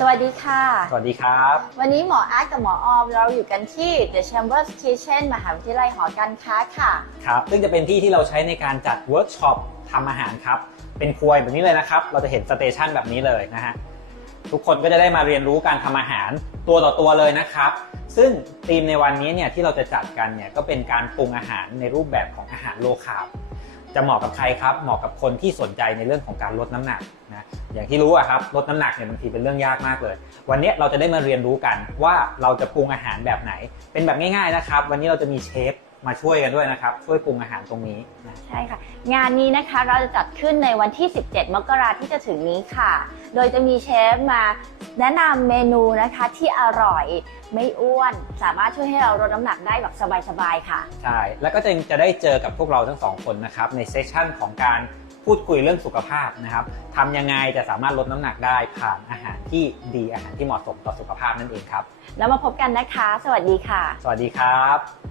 สวัสดีค่ะ สวัสดีครับ วันนี้หมออาร์ตกับหมอออมเราอยู่กันที่ The Chambers Kitchen มหาวิทยาลัยหอการค้าค่ะ ครับ ซึ่งจะเป็นที่ที่เราใช้ในการจัดเวิร์กช็อปทำอาหารครับ เป็นครัวแบบนี้เลยนะครับ เราจะเห็นสเตชันแบบนี้เลยนะฮะ ทุกคนก็จะได้มาเรียนรู้การทำอาหารตัวต่อตัวเลยนะครับ ซึ่งธีมในวันนี้เนี่ยที่เราจะจัดกันเนี่ยก็เป็นการปรุงอาหารในรูปแบบของอาหารโลคาร์บจะเหมาะกับใครครับ เหมาะกับคนที่สนใจในเรื่องของการลดน้ำหนักนะ อย่างที่รู้อะครับลดน้ำหนักเนี่ยบางทีเป็นเรื่องยากมากเลย วันนี้เราจะได้มาเรียนรู้กันว่าเราจะปรุงอาหารแบบไหน เป็นแบบง่ายๆนะครับ วันนี้เราจะมีเชฟ มาช่วยกันด้วยนะครับ ช่วยปรุงอาหารตรงนี้นะใช่ค่ะ งานนี้นะคะเราจะจัดขึ้นในวันที่ 17 มกราที่จะถึงนี้ค่ะ โดยจะมีเชฟมาแนะนำเมนูนะคะที่อร่อยไม่อ้วน สามารถช่วยให้เราลดน้ำหนักได้แบบสบายๆค่ะ ใช่ แล้วก็จะจะได้เจอกับพวกเราทั้งสองคนนะครับ ในเซสชั่นของการพูดคุยเรื่องสุขภาพนะครับทำยังไงจะสามารถลดน้ำหนักได้ผ่านอาหารที่ดีอาหารที่เหมาะสมต่อสุขภาพนั่นเองครับ แล้วมาพบกันนะคะ สวัสดีค่ะ สวัสดีครับ